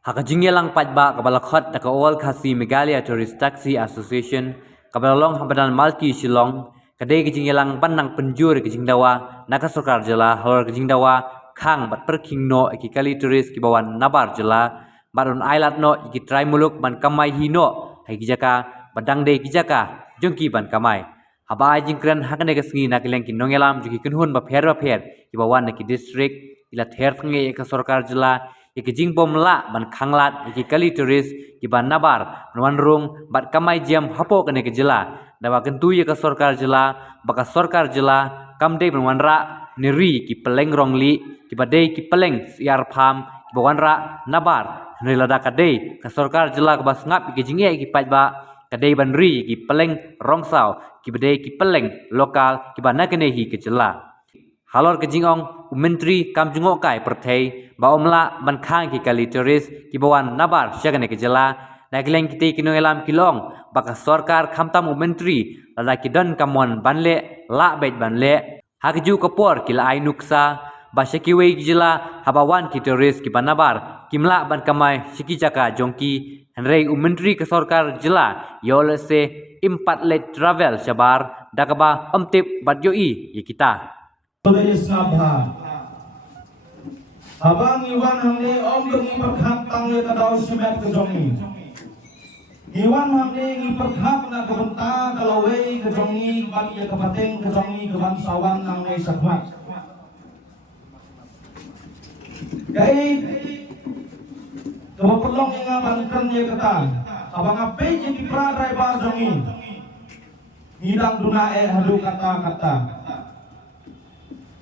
Hakajingyelang patba kabalakhat nakaol khasi Meghalaya Tourist Taxi Association kabalalong hambadan Malki Shillong kadai kajingyelang panang penjur kajingdawa nakasokar jela halor kajingdawa khang bat perkingno ikikali tourist kibawan nabar jela baron ailat no iki try muluk ban kamai hino hai kijaka badang de kijaka jongki ban kamai haba jingkran hakane kasngi nakileng kinongelam juki kunhun ba pher kibawan naki district ila ther thnge ka sarkar jela iki jingpom la ban khanglat iki kali turis ki ban nabar nuan rung bat kamai jam hapo kane ke jela dawa kentu ye ka sarkar jela baka sarkar jela kamde ban ra niri ki peleng rongli ki badai ki peleng siar pham ki bawan ra nabar nilada kadai ka sarkar jela ka bas ngap ki jingye ki pajba kadai ban ri ki peleng rongsau ki badai ki peleng lokal ki ban kane hi ke jela halor kejingong menteri kamjungo kai perthei baomla ban khang ki kali turis ki bawan nabar syagane ke jela nagleng kiti kinoelam kilong baka sarkar khamtam menteri lada kidon kamon banle la bet banle hakju kapor kila ai nuksa ba syakiwe ki jela habawan ki turis ki banabar kimla ban kamai siki jaka jongki henrei menteri ke sarkar jela yolese impat let travel sabar dakaba amtip badjoi ye kita Dari Sabha, habang iwan hamne om bengi perkhap tangle kadau semet kejongi. Iwan hamne ngi perkhap na kebenta kalawe kejongi ban ia kepateng kejongi keban sawan nang ne sakmat. Kai keperlong inga bankan ye kata, habang ape ye dipra driver jongi. Hidang dunae hadu kata-kata.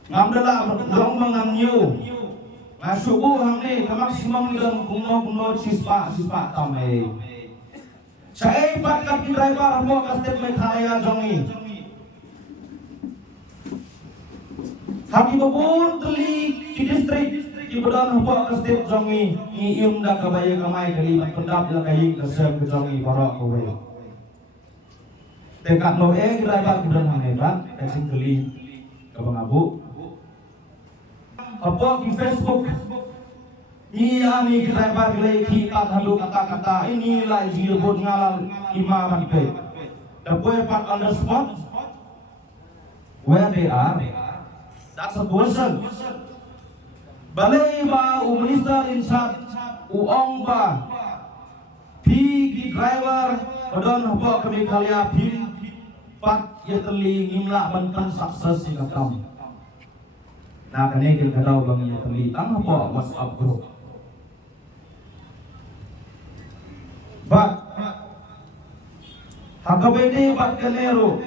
Ngamdala dong menganyu masubu hamne maksimum dalam kuno sispa tamai saya pakat driver mo kastet Meghalaya jongi kami babun tuli di distrik di badan ho kastet jongi ium da kabaya kamai kali pendap la kai kasem ke jongi borok kowe dekat no driver kudan hamne ban kasing kali kabangabu apa di Facebook iya nih driver lagi kita halu kata-kata inilah jirbun ngalal imaman ke the boy part on the spot where they are that's a person balai ba minister in charge uong ba pigi driver badan apa kami kalian pin pak ya teli ngimla bantan sukses sih katam. Nah, kene kita tahu bang ya teli tang apa WhatsApp group. Bat hakabene bat kanero.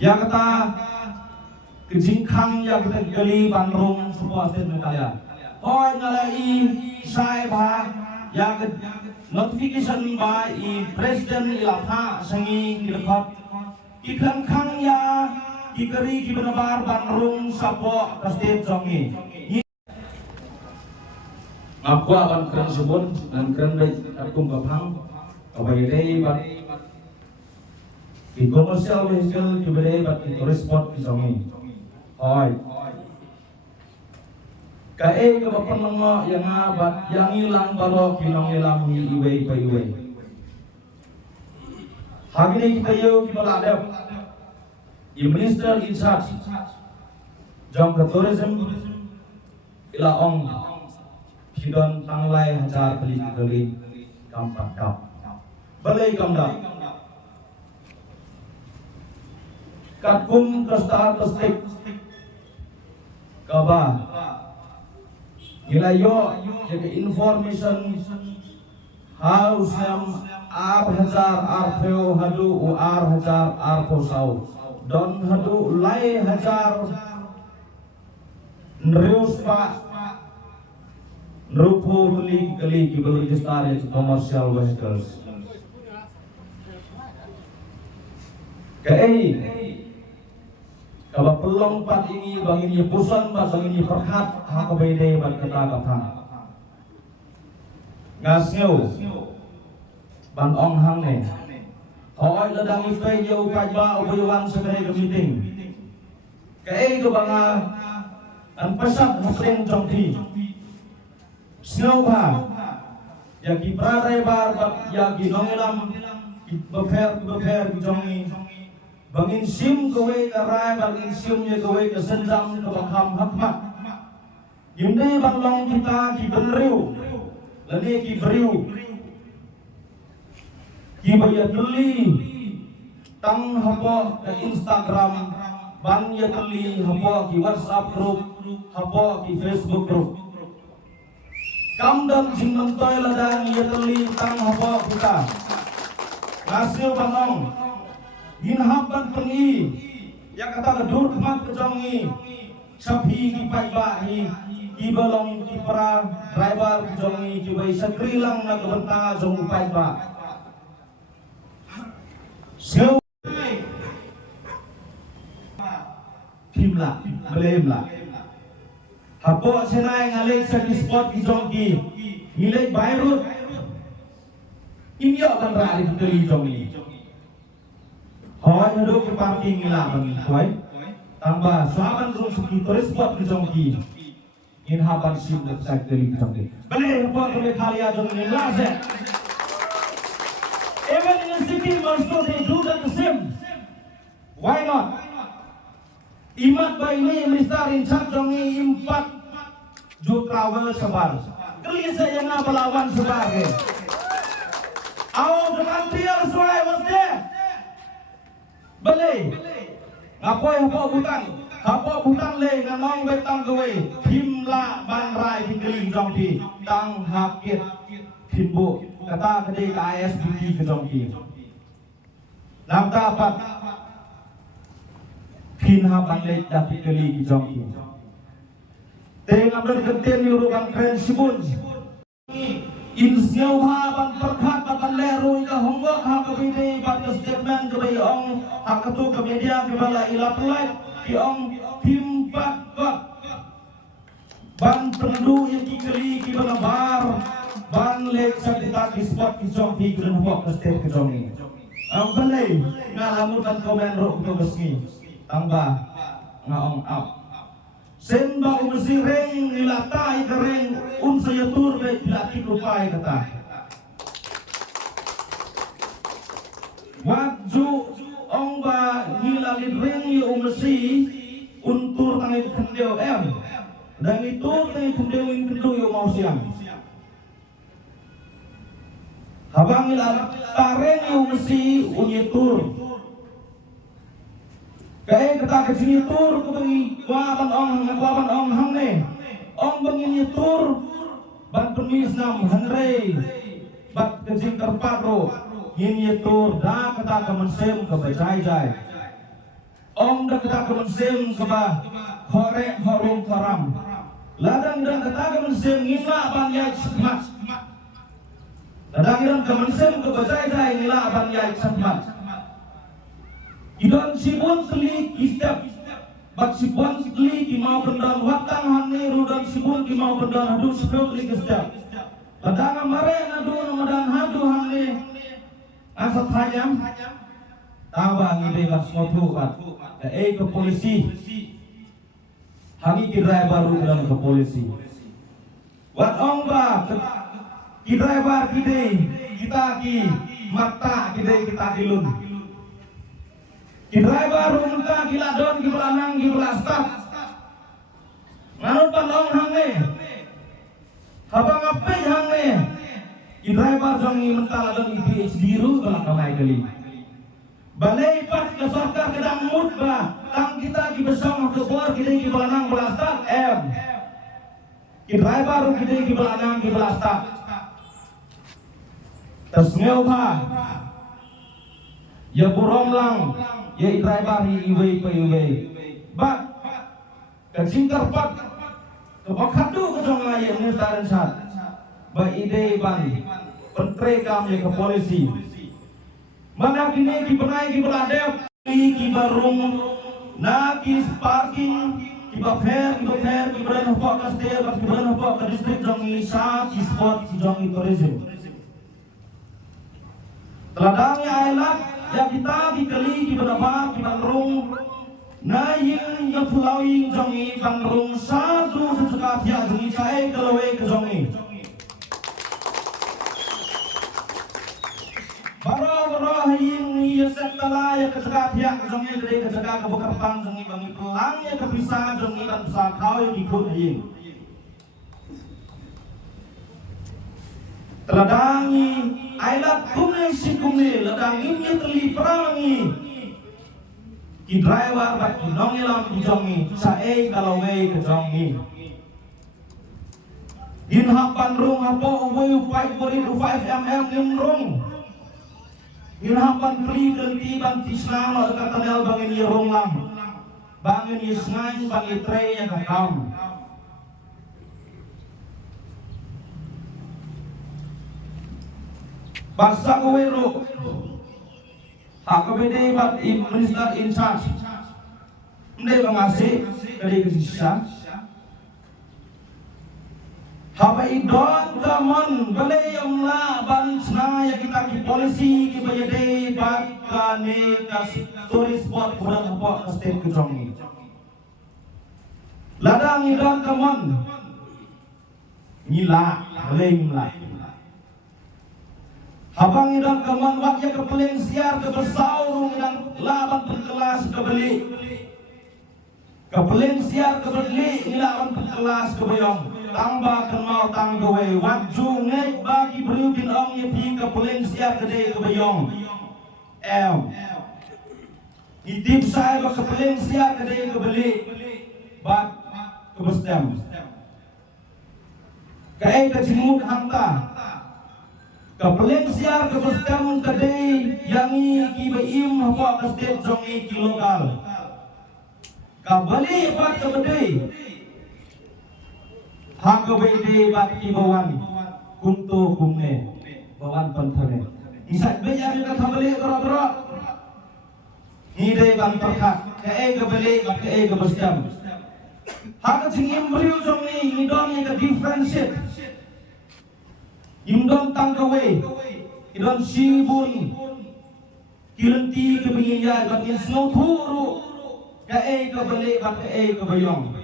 Ya kata kejingkang ya kita gali bandung semua state Meghalaya. Hoi ngalai sai ba ya notification ba I presiden ilapha sangi kilkot iklan kang ya Kikeri kibenabar bandrung sapo kastet jongi. Aku akan keren sebut dan keren baik aku kapang kabayai bat di komersial vehicle kibere bat di tourist spot di jongi. Oi. Kae kebapan lengo yang abat yang hilang balo kinong hilang hi iwe. Hari ini kita yuk kibaladap. The minister in charge jong ke tourism ila ong kidon tanglai hajar beli kampat kap balai kamda katkum kastar kastik kaba ilayo jadi information house yang ar hajar arpeo hadu ar hajar arpo sau don hadu lai hajar nrius pa nrupo kali kibel register commercial vehicles kai kaba pelong pat ini bang ini pusan bang ini perhat hakabede ban kata kata ngaseu ban ong hang ne Hoi ladang ipai yo pajba ubayuan sebenarnya ke meeting. Kaya ke banga ang pasat haseng jongti. Snowpa ya ki driver ya ki nongelam ki befer ki jongi bangin sim kowe karai bangin sim ye kowe ke senjam ke bakam hakmat yunde banglong kita ki benriu lani ki beriu ki bayat beli tang hapo ke Instagram ban ya beli hapo ki WhatsApp group hapo ki Facebook group kam dan jinam toy ladang ya beli tang hapo kita ngasih banglong hinhapan pengi ya kata dur kemat kejongi sapi ki paibahi ki balong ki para driver kejongi ki bai sakrilang na kebenta jong paiba seu timla belemla hapo senai ngalek sa spot ki jongi nilai bayrut ini akan rari ke jongi Hoi hidup ke parking ngilaban hoi tambah saban rum suki turis buat ke jongki in haban sim nak sekali ke jongki beli buat ke khalia jongki laze even in the city also they do the same why not imat by ini minister in charge jongki 4 travel sebar kali saya yang belawan sebar ke our volunteers was there Beli, ngapoi hapo bukan le nganong betang kowe himla banrai tinggali jongki tang hakit himbo kata kede KSBT ke jongki nam dapat hinha bangle dapat keli ke jongki tengam dan kenten yurukan kren sibun Insya ban perkat ban leru ika honggok ha kabide ban statement kebai ong ha ketu ke media ke bala ila pelai ki ong timpat kok ban pendu yang kikeli ki bala bar ban lek sakita ki spot ki jong ki gren hok ke state ke jong ni ang balai ngalamun ban komen ro to besni tambah ngaong up Sembah umesi reng nilatai kereng saya tur baik dilati lupai kata. Waju ongba ngilalin reng ya umesi untur tangi kendeo dan itu tangi kendeo yang kendu ya mau siang. Habang ngilalat tareng ya umesi unyetur. Kaya kata kecil tur kebengi waban ong hangne ong bengi tur ban pemis nam hanre bat kecil terparo yin tur da kata kemensem ke bajai ong da kata kemensem ke ba hore harum karam ladang da kata kemensem ngila ban yai sakmat ladang kemensem ke bajai ngila ban yai sakmat Idan sibun keli istep, bak sibun keli ki mau kendang watang hanne rudan sibun ki mau kendang hadu sepuluh keli istep. Padang mare ngadu namadan hadu hanne asat hajam. Tawa ngide las ngotu kat. Ke polisi. Hangi kirai baru dan ke polisi. Wat ong ba kirai bar kide kita ki mata kide kita kilun. Driver rumka gila don gila nang gila staf nganut panong hangne habang ape hangne driver jongi mental don PhD ru bala kamai kali balai pat ke sarkar kedang mut ba tang kita ki besong ke bor kide ki balanang bala staf driver kide ki balanang gila staf tasmeu ba ya burom lang ya driver iwe pe iwe bak kacing terpat kebakadu ke jong ayam ni taran sat ba ide ban pentre kam ya ke polisi mana kini ki benai ki beladep ki barung na ki parking ki bafer ki beran hok ka state ki beran hok ka district jong isa ki spot ki jong tourism teladangnya ailat ya kita dikeli di berapa di bangrung naing yang pulau yang jongi bangrung satu sesukat ya jongi saya keluwe ke jongi mahing iya setala ya kejaga pihak jangi dari kejaga kebukapang jangi bangi pelang ya kebisa jangi dan bisa kau yang ikut haying teladangi ailat kumne si kumne ladang ini teli perangi ki driver bat ki nongelam ki jongi sae kalau wei ke jongi in hapan rung hapo wei upai beri 5mm nimrung in hapan pri genti ban tisnang lo dekat tanel bangin ye rung lam bangin ye snain bangin trei yang kakam basa kowero hakabede bat minister in charge ndai bangase dari kesisa haba idon kamon baleyam la bansna ya kita ki polisi ki bayade bat kane kas tourist spot kurang apa state kejong ladang idon kamon ngila baleyam la habang idon kamon wak ya kepeling siar ke bersaurung dan laban berkelas kebeli kepeling siar kebeli laban berkelas kebayong tambah kenal tanggawe waju ngek bagi beriukin ong ye pi kepeling siar gede kebayong itip saya bak kepeling siar gede kebeli bak kebestem kae kecimut hanta kepeling siar kebestem gede yangi kibaim hapa kastet jongi ki lokal kabali bak kebede hakabede bat ibawan kunto kumne bawan pantane isat beja ka thabale ro hide ban perkha kae gabale kae gabastam hak thingim briu jongni idong ka differentiate indong tangkawe idong sibun kilenti kebiya batin snow thuru kae gabale kae gabayong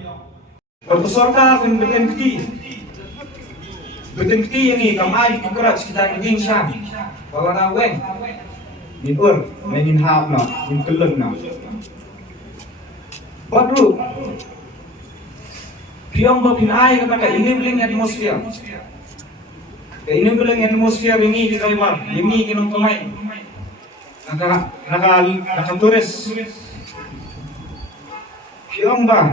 Berpesorka akan berhenti yang ini kamai dikurat sekitar kejing syam kalau naweng minur menin hap na min keleng na baru piang bapin ai kata ini beling atmosfer ini beling atmosfer ini di Taiwan ini kinong kamai naka turis piang bang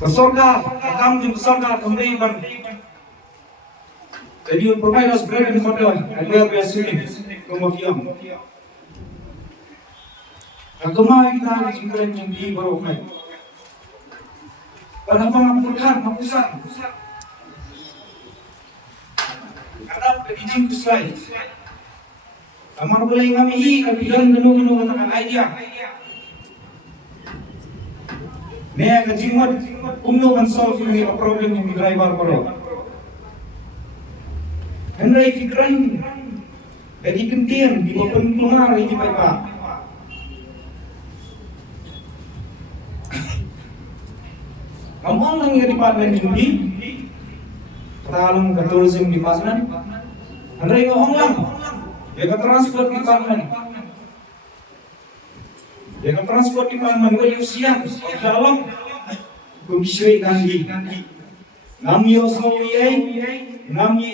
Kesorga, kakam jum kesorga kembali bar. Jadi un provide us bread and water, and where we are sitting, kumakiam. Agama kita jingkren jingki baru mai. Padahal mengampurkan, hapusan. Ada kejing kuslai. Amar boleh kami kapidan genu katakan idea. Naya kejimut umno kan solve ini problem yang driver paro. Henry fikran jadi kentian di bawah keluar ini pak. Kamu orang yang departemen judi, talang ke tourism department. Henry ngomong lang, dia ke transport department. Dia ke transport department gue usia dalam kumisui kandi namyo so namye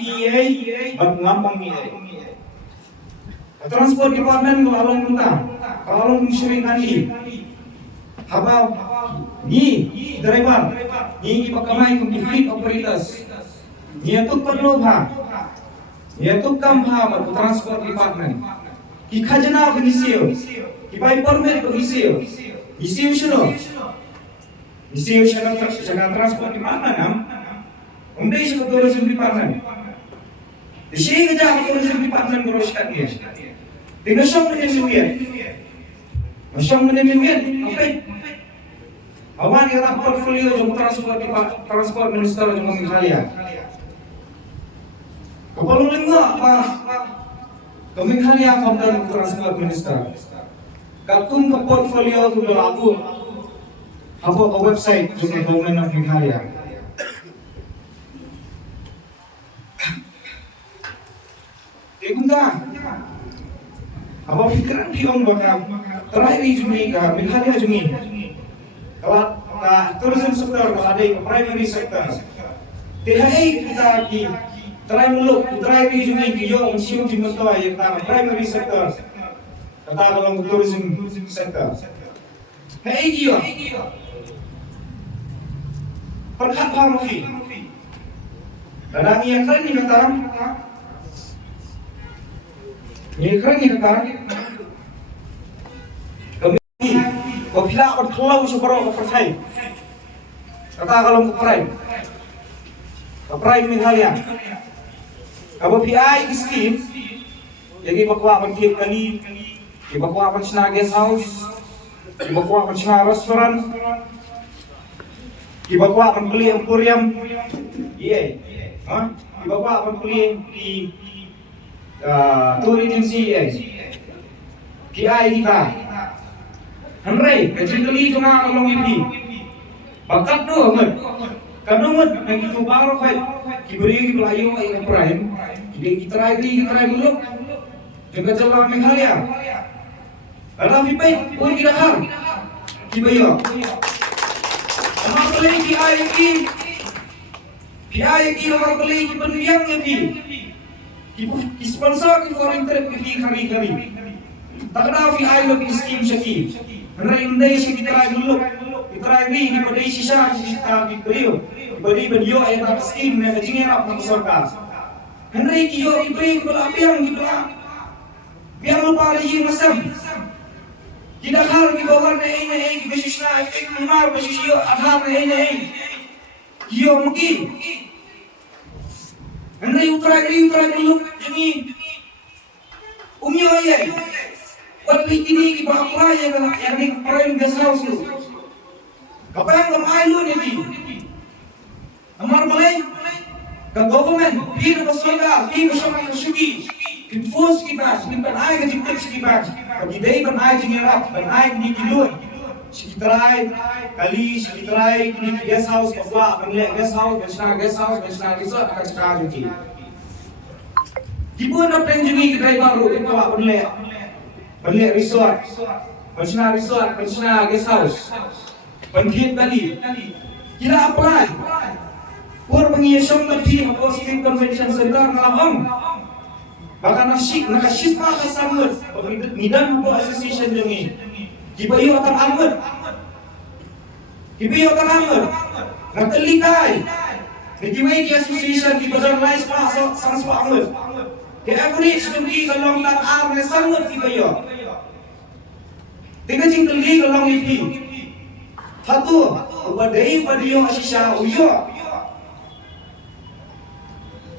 bat ngampang ye transport department ko along kita along kumisui kandi habau ni driver ni pakamay kung fleet operators ni atuk perlobha ni atuk kamha bat transport department ki khajana bnisio ki pai permit bnisio isio shuno Isi usaha transport di mana nam? Undai sih tourism department. Isi kerja tourism department beruskan dia. Tinggal song menyembuhkan. Song menyembuhkan. Apa? Awan yang portfolio jom transport minister jom Meghalaya. Kapal lingga apa? Meghalaya kaunter transport minister. Kalkun ke portfolio tu lagu. Apa ke website juga government of Meghalaya. Ikunda, Kalau pikiran pion bakal terakhir jungi ka Meghalaya jungi. Kalau tourism sector kalau ada primary sector. Tehai kita ki terakhir muluk terakhir jungi ki yo siung di mentua yang ta primary sector. Kata kalau tourism sector. Hei dia. Perkat pamafi. Kadang yang keren ni kata. Ni keren ni kata. Kami kau pilih kau kelau separuh kau percaya. Kata kalau kau percaya Meghalaya. Kau PI scheme. Jadi bakwa penting kali. Di bakwa penting guest house. Di bakwa penting restoran. Di bakwa beli emporium, iya, di bakwa beli di tour agency, PI kita, Henry, kecil kali itu nak kalau ini, bakat tu amat, kadang lagi tu baru kai, kiberi belayu yang prime, jadi kita try dulu, kita coba Meghalaya, kalau pipai, pun kita kan, kibayo. Nomor beli PIG nomor beli pendiang ya di sponsor di foreign trip di kari. Tak ada PI lagi scheme segi. Rendai si kita dulu, kita ini di pada sisa kita di beliau, beri beliau ayat scheme yang kecilnya apa masyarakat. Rendai kio diberi biang biang lupa lagi macam. Tidak hal di bawah ini besusna lima besus yo adhar ini yo mungkin Henry utara dulu ini umyo ya buat ini di bawah playa yang di prime guest house itu apa yang kemai lu nih amar boleh ke government di bersama yang sugi infus kita ayah di tips kita Pagi day ban ay jingerap, ban ay ni kilun. Sikitray, kali sikitray ni guest house bakwa, ban le guest house, ban sna resort akan cakap juki. Dipun na plan jungi kita baru itu ban le resort, ban sna guest house. Ban hit kali. Kita apply. Por pengiasan tadi hosting convention center malam. Bahkan nakasip pa kasamud midan po association jungi kibayo akan amud natalikay nagimay ki association kibadan rice pa sang amud ke average jungi kalong lang ar na samud kibayo tinggal jingkali kalong ipi hatu wadai padiyo asisya uyo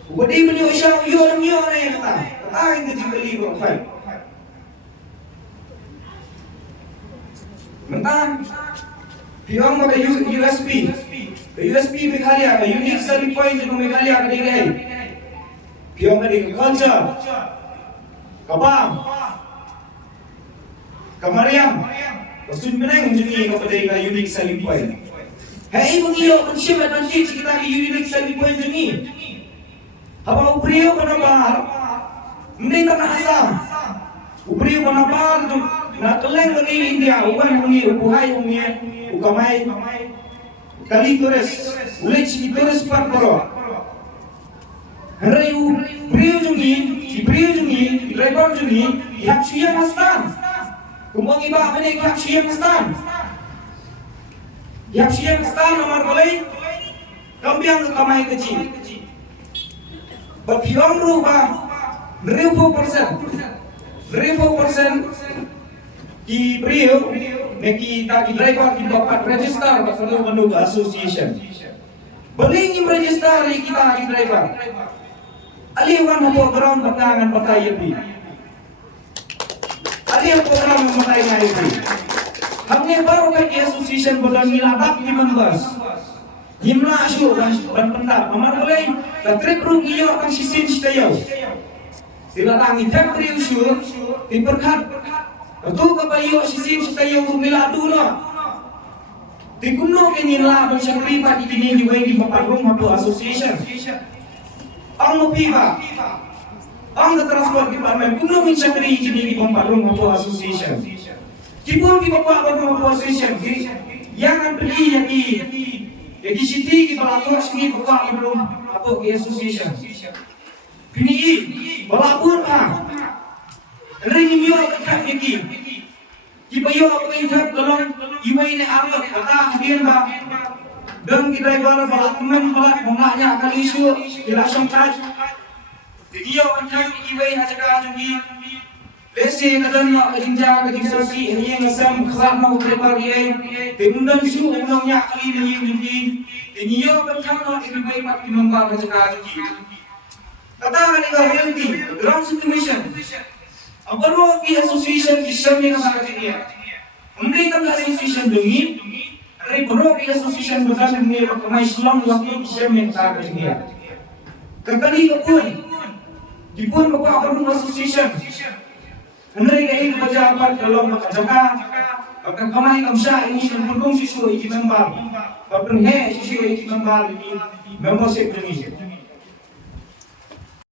Wadi beliau siapa yo na kata yang kita beli profile. Mentang, piang pada USB Meghalaya, unique selling point di Meghalaya ada ni. Piang ada culture, kapam, kamariam, maksud menang jadi kepada unique selling point. Hei mengiyo pensiun nanti kita unique selling point jadi. Apa ubriyo panapar, hindi tanah asam. Ubriyo panapar, nakaleng lagi India, uban lagi ubuhay umye, ukamay, kali turis, ulit si turis par paro. Henry ubriyo jungi, driver jungi, ihap siya mastan. Kumang iba kami ihap siya mastan. Ihap siya mastan, nomor boleh, kampiang kamay kecil. Berpiang rubah 1000% di Brio neki taki driver di dapat register perlu menunggu association beling register kita di driver aliwan program batangan batay bi aliwan program batay na bi hamne baru kay association bodan miladak di members Himla asyo ban pendak amar boleh ka trip room iyo akan sisin tayo sila tangi factory usyo diperkat itu kapayo sisin tayo milado no dikuno kinila ban siya kripa ikini di way di mapagong hapo association ang mapiba ang transport department puno min siya kini di pamparong mo association. Kipun ki bapak mo association yang an pergi yaki city ki balatu sini bapak belum atau ki association. Kini balapur ah. Ring mio ka yaki. Ki payo ako injak tolong iway ni awak kata hadian ba. Dan ki driver balakmen balak mongaknya akan isu ilasyong kaj. Dia macam iway hajaka jungi. Lesi kadang nak jinjang ke jinsosi ini ngasam kelak mau driver dia. Temundan isu emangnya kali ini jungi. Dia macam nak iway mak dimamba hajaka jungi. Kata kali kalian di ground situation. Aparo ki association ki syamnya kata dia. Undai tangga association dengin. Ray bro ki association betul ni kemai Islam waktu ki syamnya kata dia. Kekali pun dipun bapak aparo association. Undai kai baca apa kalau makajaka akan kemai kamsha ini dan pun sisu iki member. Kapun he sisu iki member ini membership dengin.